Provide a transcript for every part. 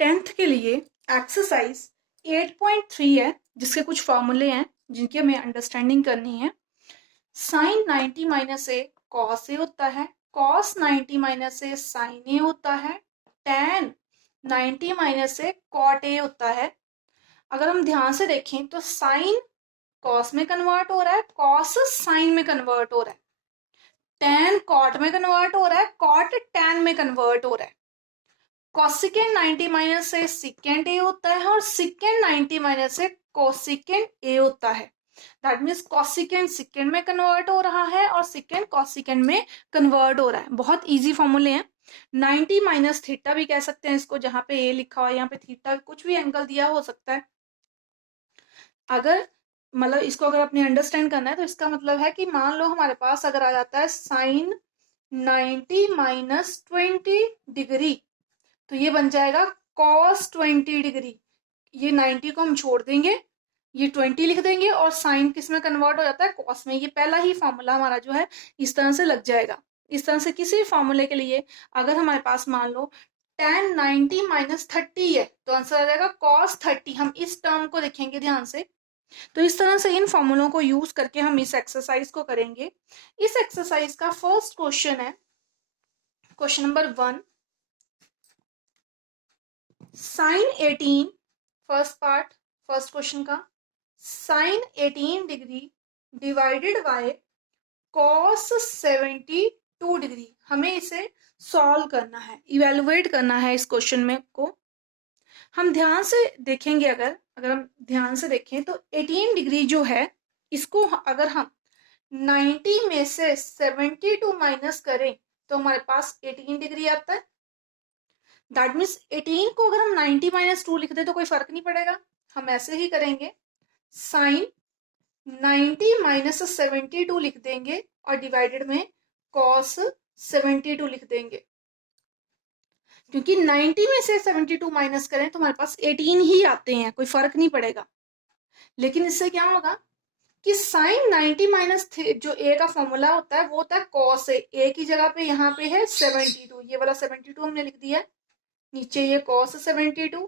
10th के लिए exercise 8.3 है, जिसके कुछ फॉर्मूले हैं जिनकी हमें अंडरस्टैंडिंग करनी है। Sine 90 minus A cos A होता है, cos 90 minus A sine A होता है, tan 90 minus A cot A होता है। अगर हम ध्यान से देखें तो साइन कॉस में कन्वर्ट हो रहा है, कॉस साइन में कन्वर्ट हो रहा है, टेन कॉट में कन्वर्ट हो रहा है, कॉट टेन में कन्वर्ट हो रहा है। कॉसिकेंड 90 माइनस से सिकेंड ए होता है और सिकेंड 90 माइनस से कोसिकेंड ए होता है। दैट मीन्स कॉसिकेंड सिकेंड में कन्वर्ट हो रहा है और सिकेंड कॉसिकेंड में कन्वर्ट हो रहा है। बहुत इजी फॉर्मूले हैं। 90 माइनस थीटा भी कह सकते हैं इसको, जहां पे ए लिखा हुआ है यहाँ पे थीटा, कुछ भी एंगल दिया हो सकता है। अगर मतलब इसको अगर अपने अंडरस्टैंड करना है तो इसका मतलब है कि मान लो हमारे पास अगर आ जाता है साइन 90 माइनस 20 डिग्री, तो ये बन जाएगा cos 20 डिग्री। ये 90 को हम छोड़ देंगे, ये 20 लिख देंगे और साइन किस में कन्वर्ट हो जाता है, cos में। ये पहला ही फॉर्मूला हमारा जो है इस तरह से लग जाएगा। इस तरह से किसी फॉर्मूले के लिए अगर हमारे पास मान लो tan 90 माइनस 30 है तो आंसर आ जाएगा cos 30। हम इस टर्म को देखेंगे ध्यान से। तो इस तरह से इन फॉर्मूलों को यूज करके हम इस एक्सरसाइज को करेंगे। इस एक्सरसाइज का फर्स्ट क्वेश्चन है question number 1, sine 18, first part first question का, sine 18 degree divided by cos 72 degree. हमें इसे सॉल्व करना है, इवेलुएट करना है इस क्वेश्चन में को। हम ध्यान से देखेंगे, अगर हम ध्यान से देखें तो 18 डिग्री जो है इसको अगर हम 90 में से 72 माइनस करें तो हमारे पास 18 डिग्री आता है। दैट मीन्स 18 को अगर हम 90 माइनस 2 लिख दे तो कोई फर्क नहीं पड़ेगा। हम ऐसे ही करेंगे, साइन 90 माइनस 72 लिख देंगे और डिवाइडेड में कॉस 72 लिख देंगे। क्योंकि 90 में से 72 माइनस करें तो हमारे पास 18 ही आते हैं, कोई फर्क नहीं पड़ेगा। लेकिन इससे क्या होगा कि साइन 90 माइनस जो ए का फॉर्मूला होता है वो होता है कॉस ए की जगह पे यहाँ पे है 72, ये वाला 72 हमने लिख दिया है, नीचे ये cos 72,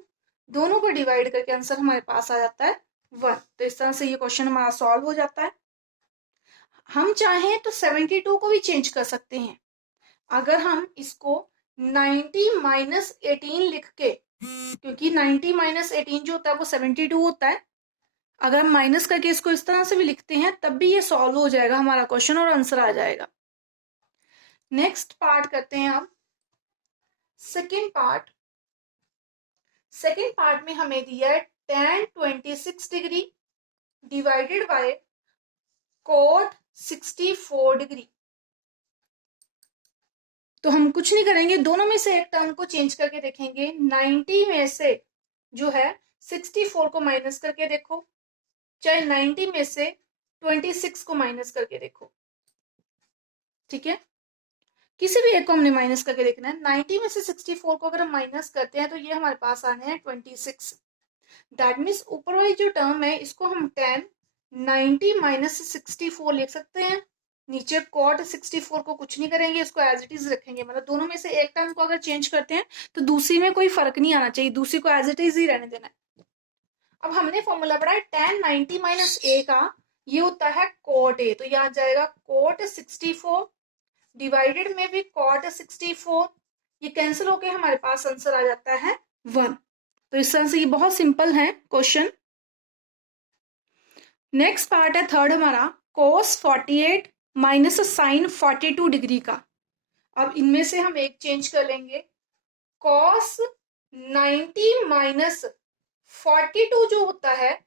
दोनों को डिवाइड करके आंसर हमारे पास आ जाता है 1। तो इस तरह से ये क्वेश्चन हमारा सॉल्व हो जाता है। हम चाहें तो 72 को भी चेंज कर सकते हैं। अगर हम इसको 90 माइनस 18 लिख के, क्योंकि 90 माइनस 18 जो होता है वो 72 होता है, अगर हम माइनस करके इसको इस तरह से भी लिखते हैं तब भी ये सॉल्व हो जाएगा हमारा क्वेश्चन और आंसर आ जाएगा। नेक्स्ट पार्ट करते हैं अब सेकेंड पार्ट। सेकेंड पार्ट में हमें दिया है tan 26 degree divided bye cot 64 degree. तो हम कुछ नहीं करेंगे, दोनों में से एक टर्म को चेंज करके देखेंगे। 90 में से जो है 64 को माइनस करके देखो, चाहे 90 में से 26 को माइनस करके देखो, ठीक है। किसी भी एक को हमने माइनस करके देखना है। 90 में से 64 को अगर हम माइनस करते हैं तो ये हमारे पास आने हैं 26। दैट मीन्स ऊपर वाली जो टर्म है इसको हम tan 90 माइनस 64 लिख सकते हैं। नीचे cot 64 को कुछ नहीं करेंगे, इसको एज इट इज रखेंगे। मतलब दोनों में से एक टर्म को अगर चेंज करते हैं तो दूसरी में कोई फर्क नहीं आना चाहिए, दूसरी को एज इट इज ही रहने देना है। अब हमने फॉर्मूला पढ़ा है tan 90 माइनस ए का, ये होता है cot a, तो ये आ जाएगा cot 64 डिवाइडेड में भी cot 64, ये कैंसिल होके हमारे पास आंसर आ जाता है 1। तो इस तरह से ये बहुत सिंपल है क्वेश्चन। नेक्स्ट पार्ट है थर्ड हमारा, cos 48 माइनस साइन 42 डिग्री का। अब इनमें से हम एक चेंज कर लेंगे, cos 90 माइनस 42 जो होता है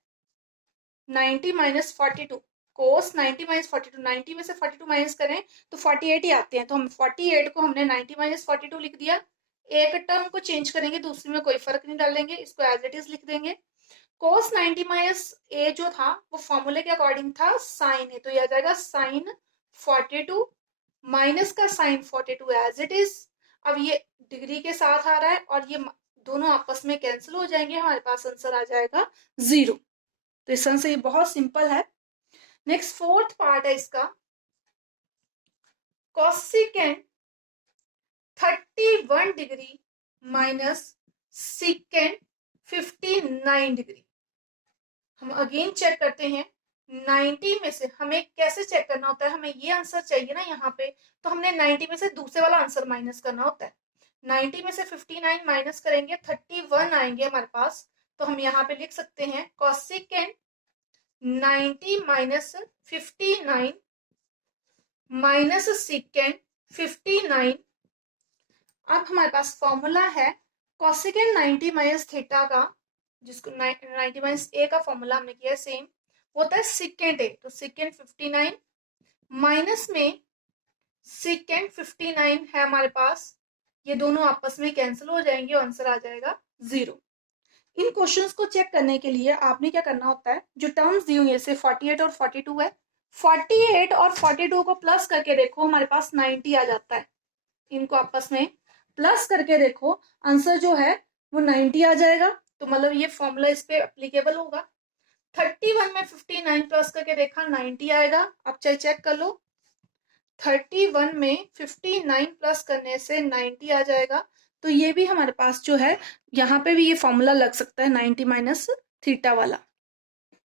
90 माइनस 42, cos 90 माइनस 42, 90 में से 42 माइनस करें तो 48 ही आते हैं। तो हम 48 को हमने 90 माइनस 42 लिख दिया। एक टर्म को चेंज करेंगे, दूसरी में कोई फर्क नहीं डालेंगे, इसको एज इट इज लिख देंगे। cos 90 माइनस ए जो था वो फॉर्मूले के अकॉर्डिंग था साइन ए, तो यह आ जाएगा साइन 42 माइनस का साइन 42 एज इट इज। अब ये डिग्री के साथ आ रहा है और ये दोनों आपस में कैंसिल हो जाएंगे, हमारे पास आंसर आ जाएगा 0। तो इस तरह से ये बहुत सिंपल है। नेक्स्ट फोर्थ पार्ट है इसका, cosecant 31 degree minus second 59 degree. हम अगेन चेक करते हैं 90 में से हमें कैसे चेक करना होता है, हमें ये आंसर चाहिए ना यहाँ पे, तो हमने 90 में से दूसरे वाला आंसर माइनस करना होता है। 90 में से 59 माइनस करेंगे 31 आएंगे हमारे पास, तो हम यहाँ पे लिख सकते हैं कोसेकेंड 90 माइनस 59 माइनस सेकेंड 59। अब हमारे पास फॉर्मूला है कोसेकेंड 90 माइनस थीटा का, जिसको 90 माइनस ए का फॉर्मूला हमने किया सेम, होता है सेकेंड ए। तो सेकेंड 59 माइनस में सेकेंड 59 है हमारे पास, ये दोनों आपस में कैंसिल हो जाएंगे और आंसर आ जाएगा 0। इन क्वेश्चंस को चेक करने के लिए आपने क्या करना होता है, जो टर्म्स दी हुई है जैसे 48 और 42 है, 48 और 42 को प्लस करके देखो, हमारे पास 90 आ जाता है। इनको आपस में प्लस करके देखो, आंसर जो है वो 90 आ जाएगा। तो मतलब ये फॉर्मूला इस पे एप्लीकेबल होगा। 31 में 59 प्लस करके देखा 90 आएगा। आप चाहे चेक कर लो, 31 में 59 प्लस करने से 90 आ जाएगा। तो ये भी हमारे पास जो है, यहाँ पे भी ये फॉर्मूला लग सकता है 90 माइनस थीटा वाला।